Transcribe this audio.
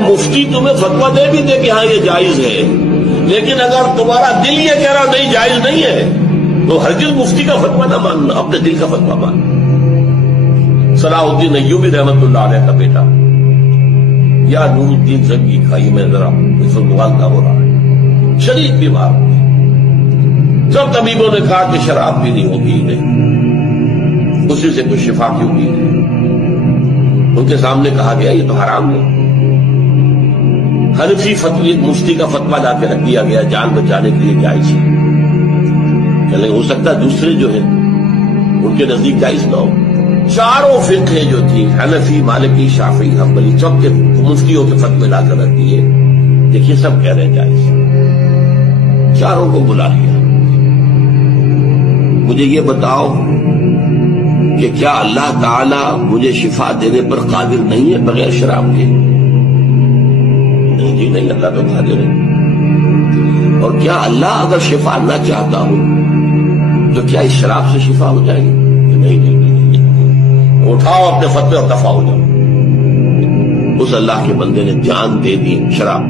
مفتی تمہیں فتویٰ دے بھی دے کہ ہاں یہ جائز ہے، لیکن اگر تمہارا دل یہ کہہ رہا نہیں جائز نہیں ہے تو ہرگز مفتی کا فتویٰ نہ ماننا، اپنے دل کا فتویٰ ماننا۔ صلاح الدین ایوبی رحمت اللہ علیہ کا بیٹا یا نور الدین زنگی کا، یہ میں ذرا کا ہو رہا ہے، شدید بیمار ہوئے، سب طبیبوں نے کہا کہ شراب بھی نہیں ہوگی، نہیں اسی سے کوئی شفا کی امید ہے۔ ان کے سامنے کہا گیا یہ تو حرام ہے۔ حنفی فتوی مفتی کا فتویٰ لا کے رکھ دیا گیا، جان بچانے کے لیے جائز ہے، کہ ہو سکتا ہے دوسرے جو ہیں ان کے نزدیک جائز نہ ہو۔ چاروں فقہ جو تھی، حنفی، مالکی، شافعی، حنبلی، سب کے مفتیوں کے فتوے لا کر رکھ دیے، دیکھیے سب کہہ رہے ہیں جائز، چاروں کو بلا لیا۔ مجھے یہ بتاؤ کہ کیا اللہ تعالی مجھے شفا دینے پر قادر نہیں ہے بغیر شراب کے؟ نہیں جی نہیں، اللہ تو قادر ہے۔ اور کیا اللہ اگر شفا نہ چاہتا ہو تو کیا اس شراب سے شفا ہو جائے گی؟ نہیں نہیں نہیں، اٹھاؤ اپنے فتوے اور دفع ہو جاؤ۔ اس اللہ کے بندے نے جان دے دی شراب